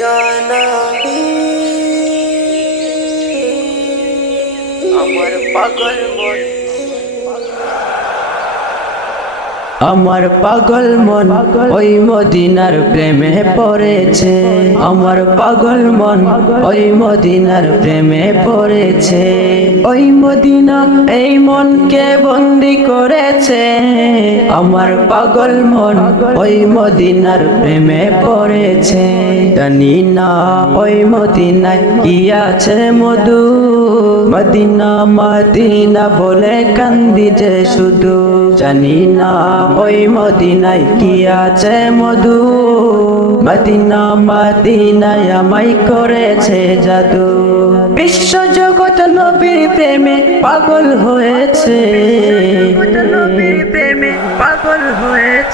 ইয়া নবী আমার পাগল মন আমার পাগল মন ওই মদিনার প্রেমে পড়েছে। আমার পাগল মন ওই মদিনার প্রেমে পড়েছে। ওই মদিনা এই মনকে বন্দি করেছে। আমার পাগল মন ওই মদিনার প্রেমে পড়েছে। জানি না ওই মদিনায় কি আছে মধু। মদিনা মদিনা বলে কান্দি যে শুধু। জানি না ওই মদিনায় কি আছে মধু? মদিনা, মদিনায় আমাই করেছে জাদু। বিশ্ব জগৎ নবীর প্রেমে পাগল হয়েছে।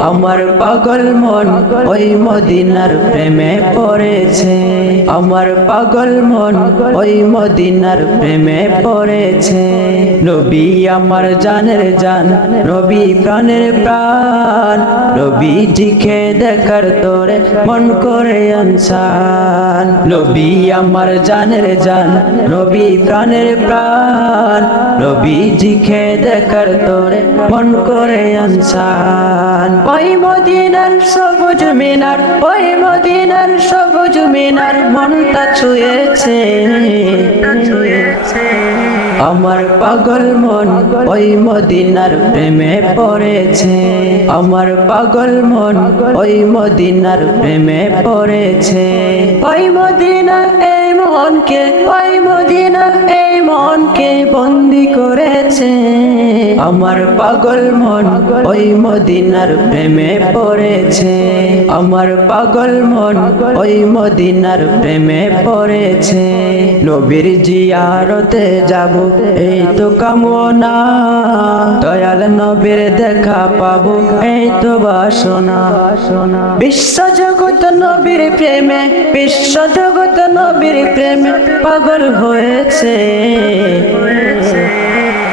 আমার পাগল মন ওই মদিনার প্রেমে পড়েছে। আমার পাগল মন ওই মদিনার প্রেমে পড়েছে। নবী আমার জানের জান, নবী প্রাণের প্রাণ। নবী জিখে দেখার তোরে মন করে আনসান। নবী আমার জানের জান, নবী প্রাণের প্রাণ। নবী জিখে দেখার তোরে মন করে আনসান। ওই মদিনার সবুজ মিনার, ওই মদিনার সবুজ মিনার, মনটা ছুঁয়েছে। আমার পাগল মন ওই মদিনার প্রেমে পড়েছে। আমার পাগল মন ওই মদিনার প্রেমে পড়েছে। ওই মদিনা এই মনকে, ওই মদিনা এই মনকে বন্দি করেছে। আমার পাগল মন ওই মদিনার প্রেমে পড়েছে। আমার পাগল মন ওই মদিনার প্রেমে পড়েছে। নবীর জিয়ারতে যাব, এই তো কামনা। দয়াল নবীর দেখা পাবো, এই তো বাসনা। বিশ্ব জগৎ নবীর প্রেমে, বিশ্ব জগৎ নবীর প্রেমে পাগল হয়েছে।